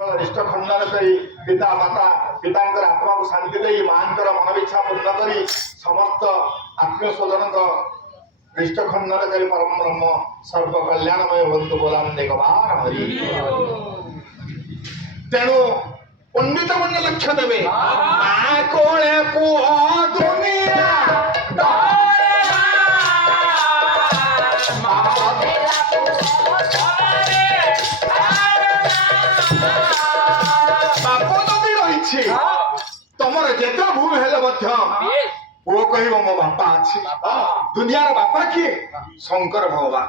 रिष्ट खंडन करी पिता माता पितांकर आत्मा को शांति दे मांकर मन इच्छा पूर्ण करी समस्त आत्मीय स्वजन रिष्ट खंडन करी परम ब्रह्म सर्व कल्याणमय बंधु बोलांदे गवार हरि तेणु पंडित मन लक्ष्य देवे मां कोळे पुओ दुनिया तमर जेत भूमि हेले पुओ कह मो बापा अच्छी दुनिया बापा किए शंकर भगवान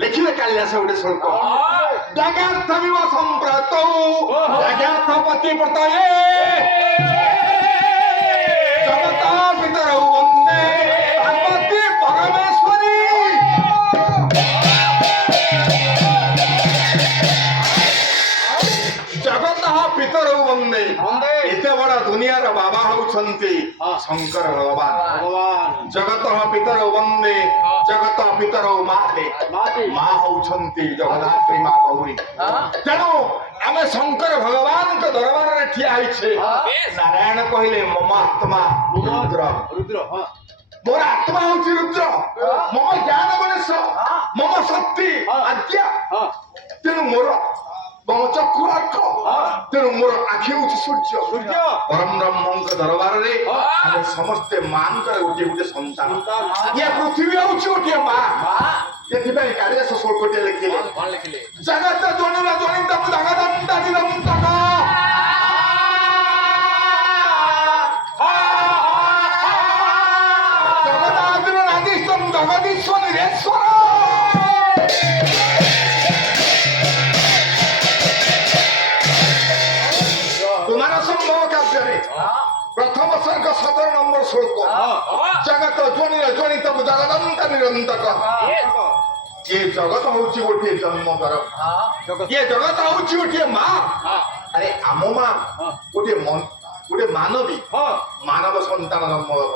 लिखिले कालिदास गोटे श्लोक जगत्थमिव संप्रतौ जगत्थपति प्रतये जगत पितरौ वन्दे पार्वती परमेश्वरी जगत पितरौ वन्दे एते बड़ा दुनिया बाबा होउछंती शंकर भगवान जगत पितरौ वन्दे जगत पितरौ माते माँ होउछंती जगन्नाथ माँ गौरी तेणु आमे शंकर भगवान के दरबार रे ठिया होइछे नारायण कहले मम आत्मा रुद्र मोर आत्मा होउछि रुद्र मम ज्ञान गणेश मम शक्ति आज्ञा तेणु मोर मम चक्षु अर्क तेणु मोर आखि होउछि सूर्य परम ब्रह्म दरबार रे आमे समस्ते मानकर गोटे गोटे संतान ये पृथ्वी होउछि गोटे माँ एथिपाई कालिदास श्लोकटे लिखिले जगत जननी जनित जगदंता निरंतक जगदाग्र आदिष्टम जगदीश्वर निरेश्वर प्रथम सर्ग 17 नंबर श्लोक जगत जनित जगदंत निरंतक ये जगत होउछि गोटे जन्मदर ये जगत होउछि गोटे माँ अरे आम माँ गोटे मानवी मानव संतान जन्म दब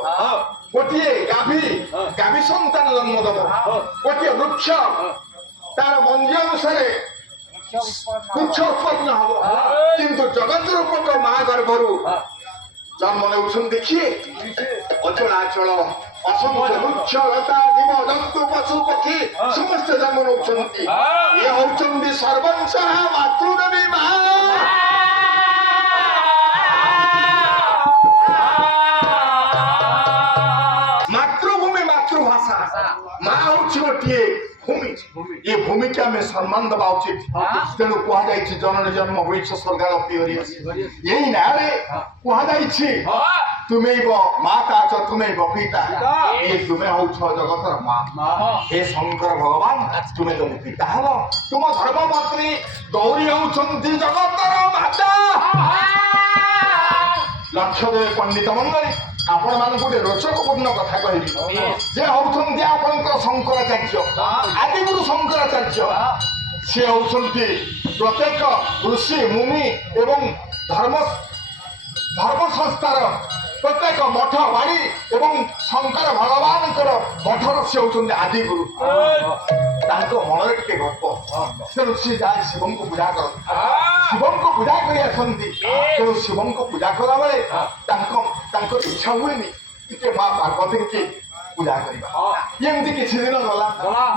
गोटे गाभी संतान जन्म दब गोटे वृक्ष तार मंजी अनुसार वृक्ष उत्पन्न हम किंतु जगत रूपक माँ गर्भरु जन्म ने देखिए अचलाचल असंख्य वृक्ष लता जीव जंतु पशु पक्षी समस्त जन्म नौछंती ये होउछंती सर्वंश मातृदेवी माँ मातृभूमि मातृभाषा माँ होउछि गोटिए भूमि ये भूमि के हमें सम्मान दबा उचित तेणु कह जाय जननी जन्म वृक्ष स्वर्गाल पियरी यही नारे कह जाय तुम्हें माता च तुम्हें पिता ये तुम्हें होउछ जगतर माँ हे शंकर भगवान तुम्हें तो पिता हलो तुम धर्मपत्नी गौरी होउछंती जगतर माता लक्ष्य देवे पंडित मंडली आपण मान गोटे रोचकपूर्ण कथा कहबी जे होउछंती आपनकर शंकराचार्य आदिगुरु शंकराचार्य से होउछंती प्रत्येक ऋषि मुनि एवं धर्म संस्थार प्रत्येक मठ बाड़ी एवं शंकर भगवान मठर से होउछंती आदिगुरु तांको मनरे टिके गप तेणु सी जाए शिवं को पूजा कर शिवं को पूजा करी आसंती तेणु शिवं को पूजा कला बेले तांको इच्छा हुएनी कि माँ पार्वती की पूजा करिबा एमती किछि दिन गला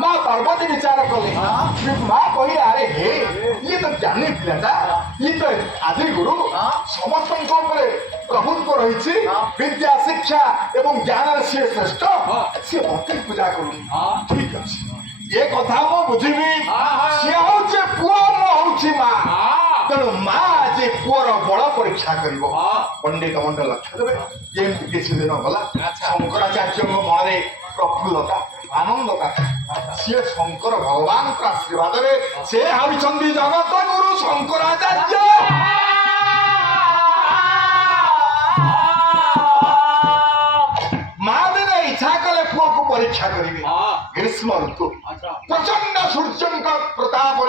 माँ पार्वती विचार कले माँ कही अरे हे ये तो ज्ञानी पिलाटा ये तो आदि गुरु समस्त प्रभुत्व रही विद्या शिक्षा एवं ज्ञान से श्रेष्ठ सी मत पूजा करू ठीक अच्छे ये कथा मो बुझीबी सी होचे पुओ मो होची माँ तेणु माँ आज पुअर बड़ परीक्षा कर पंडित मंडल लक्ष्य देवे जमी किसी दिन गला शंकराचार्य मन में प्रफुल्लता आनंदता सी शंकर भगवान आशीर्वाद से होती जगत गुरु शंकराचार्य माँ दिने इच्छा कले पुओ को परीक्षा करेंगे ग्रीष्म ऋतु प्रचंड सूर्य प्रताप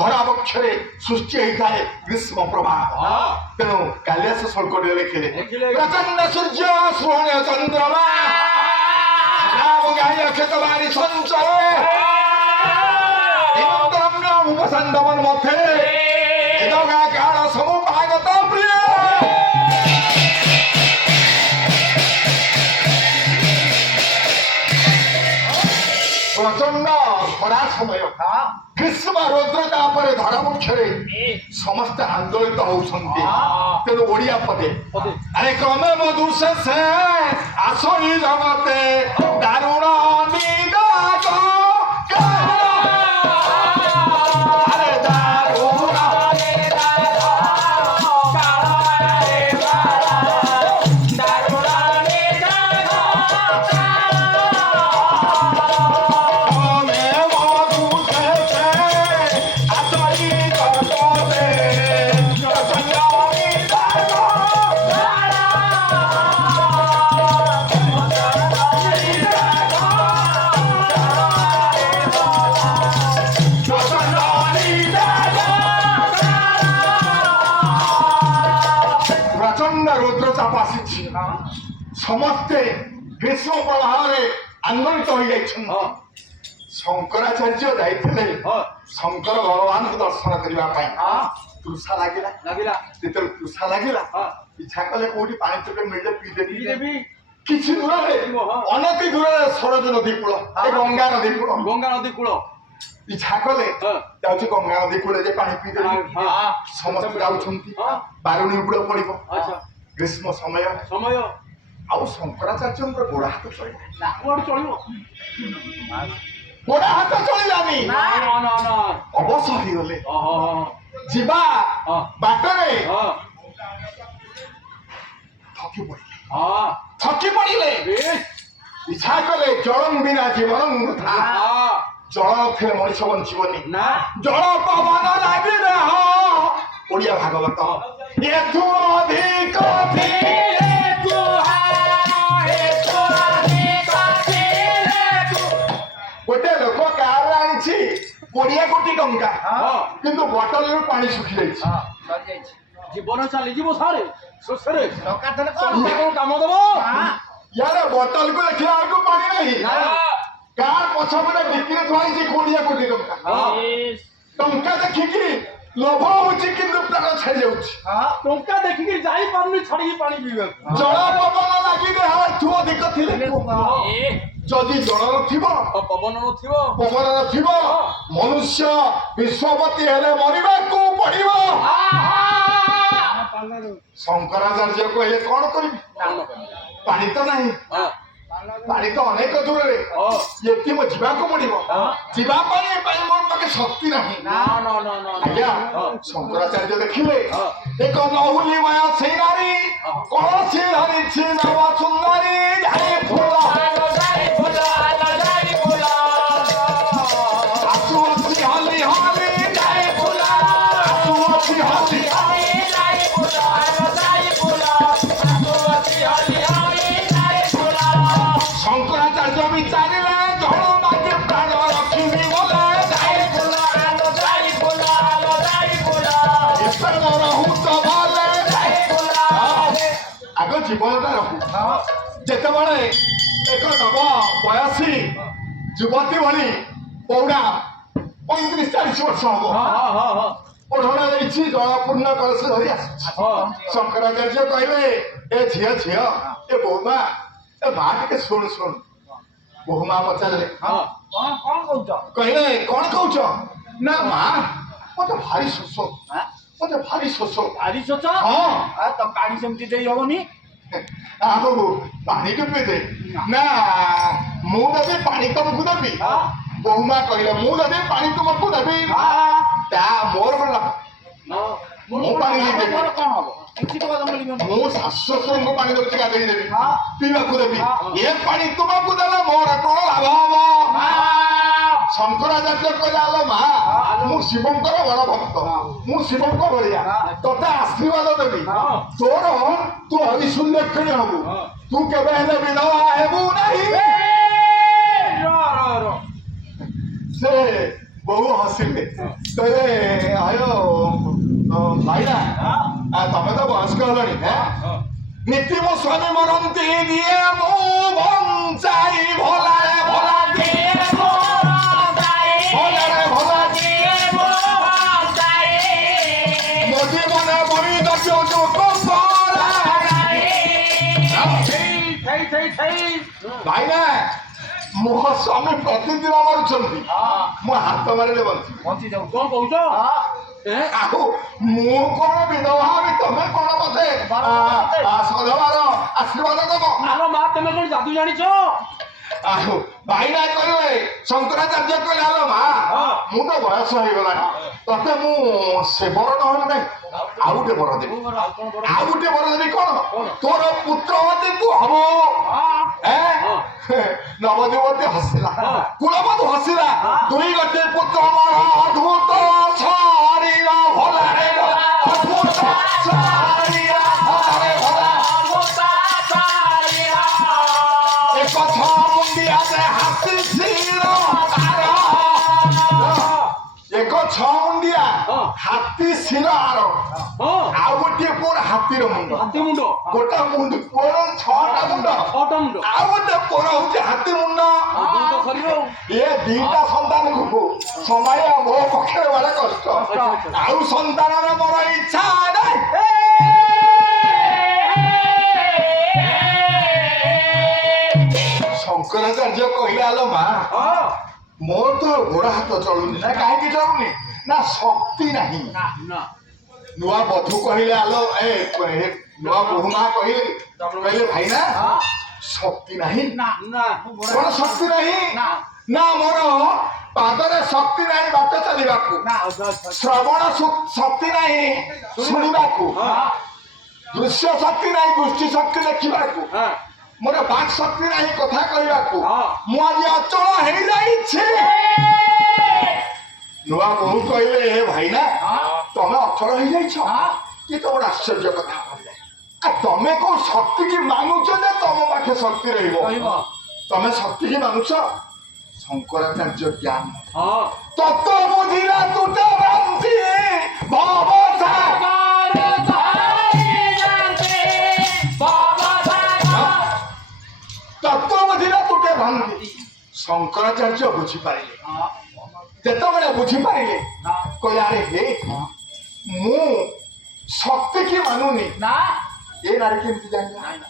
धरा वक्षरे सृष्टि होता है ग्रीष्म प्रभाव तेणु कालिदास श्लोकटे लिखिले प्रचंड सूर्य सुहृण चंद्रमा गाय क्षेत्रवाणी संचय इंद्रम्य उपसंदमन मध्य ପ୍ରଚଣ୍ଡ ଖରା ସମୟ ଗ୍ରୀଷ୍ମ ରୌଦ୍ର ତାପରେ ଧରା ମୁଖ୍ୟରେ ସମସ୍ତେ ଆନ୍ଦୋଳିତ ହଉଛନ୍ତି ତେଣୁ ଓଡ଼ିଆ ପଦେ ଆରେ କ୍ରମେ ମଧୁଶେଷେ ଆସଇ ଜଗତେ ଦାରୁଣ ନିଦାଗ ଆରେ ଦାରୁଣ ସମସ୍ତେ ଗ୍ରୀଷ୍ମ ପ୍ରବାହରେ ଆନ୍ଦୋଳିତ ହୋଇଯାଇଛନ୍ତି ଶଙ୍କରାଚାର୍ଯ୍ୟ ଯାଇଥିଲେ ଶଙ୍କର ଭଗବାନଙ୍କୁ ଦର୍ଶନ କରିବା ପାଇଁ ତୃଷା ଲାଗିଲା ଯେତେବେଳେ ତୃଷା ଲାଗିଲା ଇଚ୍ଛା କଲେ କୋଉଠି ପାଣି ଟୋପେ ମିଳିଲେ ପିଇଦେବି କିଛି ଦୂରରେ ଅନତି ଦୂରରେ ସରଜ ନଦୀ କୂଳ ଗଙ୍ଗା ନଦୀ କୂଳ ଇଚ୍ଛା କଲେ ଯାଉଛି ଗଙ୍ଗା ନଦୀ କୂଳେ ଯେ ପାଣି ପିଇଦେବି ସମସ୍ତେ ଯାଉଛନ୍ତି ବାରୁଣୀ ଉପଡ଼ ପଡିବ ଗ୍ରୀଷ୍ମ ସମୟ ଆଉ ଶଙ୍କରାଚାର୍ଯ୍ୟଙ୍କର ଗୋଡ଼ ହାତ ଚଳିବ ଗୋଡ଼ ହାତ ଚଳିଲାନି ଅବଶ ହେଇଗଲେ ଯିବା ବାଟରେ ଥକି ପଡ଼ିଲେ ଇଚ୍ଛା କଲେ ଜଳ ବିନା ଜୀବନ ବୃଥା ଜଳ ନଥିଲେ ମଣିଷ ବଞ୍ଚିବନି ଜଳ ପବନ ଲାଗିଲେ ଓଡ଼ିଆ ଭାଗବତ ଏଠୁ ଅଧିକ ଗୋଟେ ଲୋକ କାରରେ ଆଣିଛି 20 କୋଟି ଟଙ୍କା କିନ୍ତୁ ବୋଟଲରୁ ପାଣି ଶୁଖି ଯାଇଛି ଜୀବନ ଚାଲିଯିବ ସାରେ ଶୋଷରେ କାମ ଦବ ୟାର ବୋଟଲକୁ ଦେଖିଲା ବେଳକୁ ପାଣି ନାହିଁ କାର ପଛପଟେ ବିକ୍ରି ଥୁଆ ହେଇଛି 20 କୋଟି ଟଙ୍କା ଦେଖିକି ଲୋଭ ହଉଛି କିନ୍ତୁ ପ୍ରାଣ ଛାଡ଼ି ଯାଉଛି ଟଙ୍କା ଦେଖିକି ଯାଇପାରୁନି ଛାଡିକି ପାଣି ପିଇବାକୁ ଜଳ ପବନ ଲାଗିଲେ ତୁ ଅଧିକ ଥିଲେ ଯଦି ଜଳ ନଥିବ ପବନ ନଥିବ ମନୁଷ୍ୟ ବିଶ୍ୱପତି ହେଲେ ମରିବାକୁ ପଡିବ ଶଙ୍କରାଚାର୍ଯ୍ୟ କହିଲେ କଣ କରିବି ପାଣି ତ ନାହିଁ ପାଣି ତ ଅନେକ ଦୂରରେ ଏଠି ମୁଁ ଯିବାକୁ ପଡିବ ଯିବା ପାଇଁ ମୋ ପାଖେ ଶକ୍ତି ନାହିଁ ଆଜ୍ଞା ଶଙ୍କରାଚାର୍ଯ୍ୟ ଦେଖିଲେ ଏକ ନହୁଲିମୟ ସେଇ ନାରୀ କଳସି ଧରିଛି ନବ ସୁନ୍ଦରୀ ଫୁଲ ଆସୁଅଛି ହଲି ହଲି ଆସୁଅଛି ହଲି ଶଙ୍କରାଚାର୍ଯ୍ୟ ବିଚାରିଲେ ଜଳ ମାଗେ ପ୍ରାଣ ରଖିବି ବୋଲେ ରହୁ ତ ଭଲେ ଆଗ ଜୀବନଟା ରହୁ ଯେତେବେଳେ ଏକ ନବ ବୟସୀ ଯୁବତୀ ଭଳି ପୌଡ଼ା 35-40 ବର୍ଷ ହବ ଓଢ଼ଣା ଯାଇଛି ଜଳ ପୂର୍ଣ୍ଣ କଳସ ଧରି ଆସୁଛି ଶଙ୍କରାଚାର୍ଯ୍ୟ କହିଲେ ଏ ଝିଅ ଏ ବୋହୂମା ଏ ମା ଟିକେ ଶୁଣ ବୋହୂମା ପଚାରିଲେ କହିଲେ କଣ କହୁଛ ନା ମା ମତେ ଭାରି ଶୋଷ ଭାରି ଶୋଷ ତ ପାଣି ସେମିତି ଦେଇ ହବନି ଆଗକୁ ପାଣି ଟୋପେ ଦେ ନା ମୁଁ ଯଦି ପାଣି ତମକୁ ଦେବି ବୋହୂମା କହିଲେ ମୁଁ ଯଦି ପାଣି ତୁମକୁ ଦେବି ତା ମୋର ମୁଁ ପାଣି ଦେଇଦେବି କଣ ହବ କିଛି ଟଙ୍କା ମିଳିବନି ମୁଁ ଶାଶୁ ଶ୍ୱଶୁରଙ୍କୁ ପାଣି ଦଉଛି ଗାଧେଇ ଦେବି ପିଇବାକୁ ଦେବି ଏ ପାଣି ତୁମକୁ ଦେଲେ ମୋର କଣ ଲାଭ ହବ ଶଙ୍କରାଚାର୍ଯ୍ୟ କହିଲେ ଆଲୋ ମା ମୁଁ ଶିବଙ୍କର ବଡ ଭକ୍ତ ମୁଁ ଶିବଙ୍କ ଭଳିଆ ତତେ ଆଶୀର୍ବାଦ ଦେବି ତୋର ତୁ ହରିସୁନ୍ଦକ୍ଷିଣୀ ହବୁ ତୁ କେବେ ହେଲେ ବିଧବା ହେବୁ ନାହିଁ ସେ ବହୁ ହସିଲେ କହିଲେ ଆୟ ଭାଇନା ତମେ ତ ବୟସ୍କ ହେଲଣି ନୀତି ମୋ ସ୍ୱାମୀ ମରନ୍ତି ଦିଏ ମୁଁ ବଞ୍ଚାଇ ଭଲାରେ ଭଲା ଦିଏ ଭଲାରେ ଭଲା ଦିଏ ମୋ ଜୀବନେ ବଳି ଦସ୍ୟ ଯୋଗ ଭାଇନା ମୋ ସ୍ୱାମୀ ପ୍ରତିଦିନ ମାରୁଛନ୍ତି ମୁଁ ହାତ ମାରିଲେ ବଞ୍ଚି ବଞ୍ଚି ଯାଉ କଣ କହୁଛ ଆଉ ମୁଁ କଣ ବିଧବା ହେବି ତମେ କଣ ମତେ ସଧବାର ଆଶୀର୍ବାଦ ଦବ ଆଲୋ ମା ତମେ କଣ ଯାଦୁ ଜାଣିଛ ଆଉ ଭାଇନା କହିଲେ ଶଙ୍କରାଚାର୍ଯ୍ୟ କହିଲେ ଆଲୋ ମା ମୁଁ ତ ବୟସ ହେଇଗଲାଣି ତତେ ମୁଁ ସେ ବର ନହେଲେ ନାଇଁ ଆଉ ଗୋଟେ ବର ଦେବି ଆଉ ଗୋଟେ ବର ଦେବି କଣ ତୋର ପୁତ୍ରବତୀ ତୁ ହବ ନବଯୁବତୀ ହସିଲା କୁଳବଧୂ ହସିଲା ଦୁଇ ଗୋଟିଏ ପୁତ୍ର ମୋର ଅଦ୍ଭୁତ ଶରୀର ଭଲାରେ ଅଦ୍ଭୁତ ଶରୀର ଭଲାରେ ଭଲା ଏକ ଛଅ ମୁଣ୍ଡିଆ ହାତୀ ଶିର ଏକ ଛଅ ମୁଣ୍ଡିଆ ହାତୀ ଶିର ଆର ଆଉ ଗୋଟିଏ ପୁଅର ହାତୀର ମୁଣ୍ଡ ଗୋଟା ମୁଣ୍ଡ ପୁଅର ଛଅଟା ମୁଣ୍ଡ ଆଉ ଗୋଟେ ପୁଅର ହଉଛି ହାତୀ ମୁଣ୍ଡ ଏ ଦିଟା ସନ୍ତାନକୁ ସମ୍ଭାଳିବା ମୋ ପକ୍ଷରେ ବଡ କଷ୍ଟ ଆଉ ସନ୍ତାନର ମୋର ଇଚ୍ଛା ନାହିଁ ଶଙ୍କରାଚାର୍ଯ୍ୟ କହିଲେ ଆଲୋ ମା ମୋର ତ ଗୋଡ ହାତ ଚଳୁନି ନା କାହିଁକି ଚଳୁନି ନା ଶକ୍ତି ନାହିଁ ନୂଆ ବଧୁ କହିଲେ ଆଲୋ ନୂଆ ବୋହୂମା କହିଲେ ଭାଇନା ଶକ୍ତି ନାହିଁ କଣ ଶକ୍ତି ନାହିଁ ନା ମୋର ପାଦରେ ଶକ୍ତି ନାହିଁ ବାଟ ଚାଲିବାକୁ ଶ୍ରବଣ ଶକ୍ତି ନାହିଁ ଶୁଣିବାକୁ ଦୃଶ୍ୟ ଶକ୍ତି ନାହିଁ ଦୃଷ୍ଟି ଶକ୍ତି ଦେଖିବାକୁ ମୋର ବାକ୍ ଶକ୍ତି ନାହିଁ କଥା କହିବାକୁ ମୁଁ ଆଜି ଅଚଳ ହେଇଯାଇଛି ନୂଆ ବୋହୂ କହିଲେ ଭାଇନା ତମେ ଅଚଳ ହେଇଯାଇଛ କି ତମର ଆଶ୍ଚର୍ଯ୍ୟ କଥା ତମେ କୋଉ ଶକ୍ତି କି ମାନୁଛ ଯେ ତମ ପାଖେ ଶକ୍ତି ରହିବ ତମେ ଶକ୍ତି କି ମାନୁଛ ଶଙ୍କରାଚାର୍ଯ୍ୟ ଜ୍ଞାନ ତତ୍ତ୍ୱ ବୁଝିଲା ତୁଟେ ଭ୍ରାନ୍ତି ତତ୍ତ୍ୱ ବୁଝିଲା ତୁଟେ ଭ୍ରାନ୍ତି ଶଙ୍କରାଚାର୍ଯ୍ୟ ବୁଝିପାରିଲେ ଯେତେବେଳେ ବୁଝିପାରିଲେ କହିଲେ ଆରେ ହେ ମୁଁ ଶକ୍ତି କି ମାନୁନି ନା ଏ ନାରୀ କେମିତି ଜାଣିଲା